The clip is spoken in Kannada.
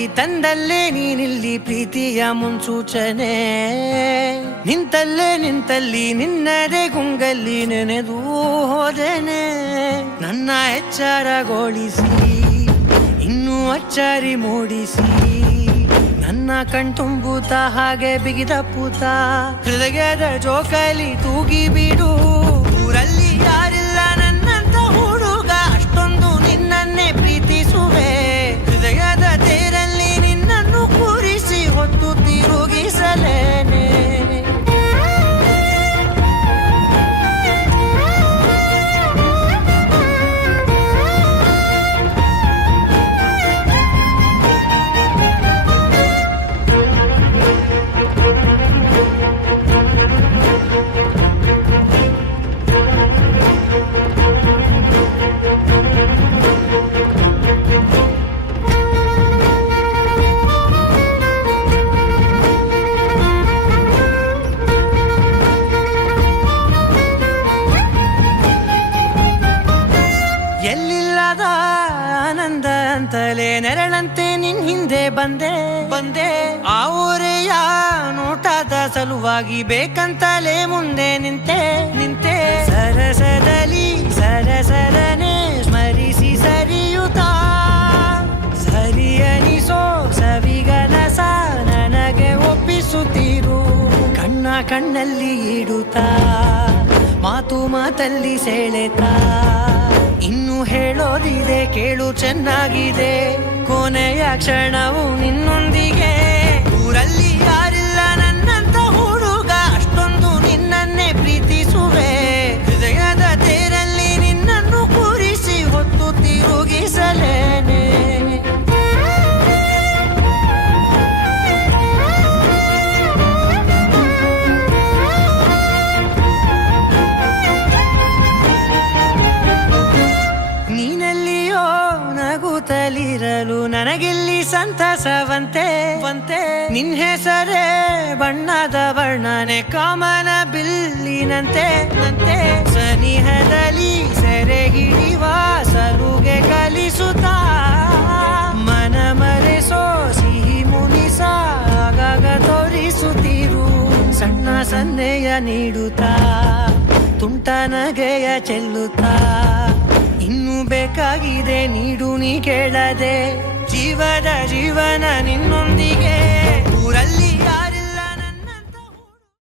ಹುಡುಗಿ ತಂದಲ್ಲೇ ನೀನಿಲ್ಲಿ ಪ್ರೀತಿಯ ಮುನ್ಸೂಚನೆ. ನಿಂತಲ್ಲಿ ನಿನ್ನದೇ ಗುಂಗಲ್ಲಿ ನೆನೆದು ಹೋದೆನೆ. ನನ್ನ ಎಚ್ಚರಗೊಳಿಸಿ ಇನ್ನೂ ಅಚ್ಚರಿ ಮೂಡಿಸಿ, ನನ್ನ ಕಣ್ತುಂಬುತ್ತ ಹಾಗೆ ಬಿಗಿದ ಪೂತ ಹೃದಯದ ಜೋಕಾಲಿ ತೂಗಿ ಬಿಡು. ಊರಲ್ಲಿ ಯಾರಿಲ್ಲ ನನ್ನಂತ ಹುಡುಗ, ಅಷ್ಟೊಂದು ನಿನ್ನನ್ನೇ ಪ್ರೀತಿಸುವೆ. ಹೃದಯದ ತೇರಲ್ಲಿ ನಿನ್ನನ್ನು ಕೂರಿಸಿ ಹೊತ್ತು ತಿರುಗಿಸಲೇನೆ. ಎಲ್ಲಿಲ್ಲದ ಆನಂದ ಅಂತಲೇ ನೆರಳಂತೆ ನಿನ್ ಹಿಂದೆ ಬಂದೆ. ಆ ಊರೆಯ ನೋಟದ ಸಲುವಾಗಿ ಬೇಕಂತಲೇ ಮುಂದೆ ನಿಂತೆ. ಸರಸರನೆ ಸ್ಮರಿಸಿ ಸರಿಯುತ್ತಾ, ಸರಿ ಅನಿಸೋ ಸವಿಗನಸ ನನಗೆ ಒಪ್ಪಿಸುತ್ತೀರು. ಕಣ್ಣಲ್ಲಿ ಇಡುತ್ತಾ, ಮಾತಲ್ಲಿ ಸೆಳೆತಾ, ಇನ್ನು ಹೇಳೋದಿದೆ ಕೇಳು ಚೆನ್ನಾಗಿದೆ. ಕೊನೆಯ ಕ್ಷಣವು ನಿನ್ನೊಂದಿಗೆ. ಊರಲ್ಲಿ ಯಾರಿಲ್ಲ ನನ್ನಂತ ಹುಡುಗ, ಅಷ್ಟೊಂದು ನಿನ್ನನ್ನೇ ಪ್ರೀತಿಸುವೆ. ಹೃದಯದ ತೇರಲ್ಲಿ ನಿನ್ನನ್ನು ಕೂರಿಸಿ ಹೊತ್ತು ತಿರುಗಿಸಲೇನೆ. ನೀನೆಲ್ಲಿಯೋ ನಗುತ್ತಲಿರಲು ನನಗಿಲ್ಲಿ ಸಂತಸವಂತೆ. ನಿನ್ ಹೆಸರೇ ಬಣ್ಣದ ವರ್ಣನೆ ಕಾಮನ ಬಿಲ್ಲಿನಂತೆ. ಸನಿಹದಲ್ಲಿ ಸೆರೆ ಹಿಡಿಯುವ ಸಲುಗೆ ಕಲಿಸುತ್ತಾ, ಮನ ಮರೆಸೋ ಸಿಹಿ ಮುನಿಸ ಆಗಾಗ ತೋರಿಸುತ್ತೀರು. ಸಣ್ಣ ಸನ್ನೆಯ ನೀಡುತ್ತಾ, ತುಂಟ ನಗೆಯ ಚೆಲ್ಲುತ್ತಾ, ಇನ್ನು ಬೇಕಾಗಿದೆ ನೀಡು ನೀ ಕೇಳದೆ. ಜೀವನ ನಿನ್ನೊಂದಿಗೆ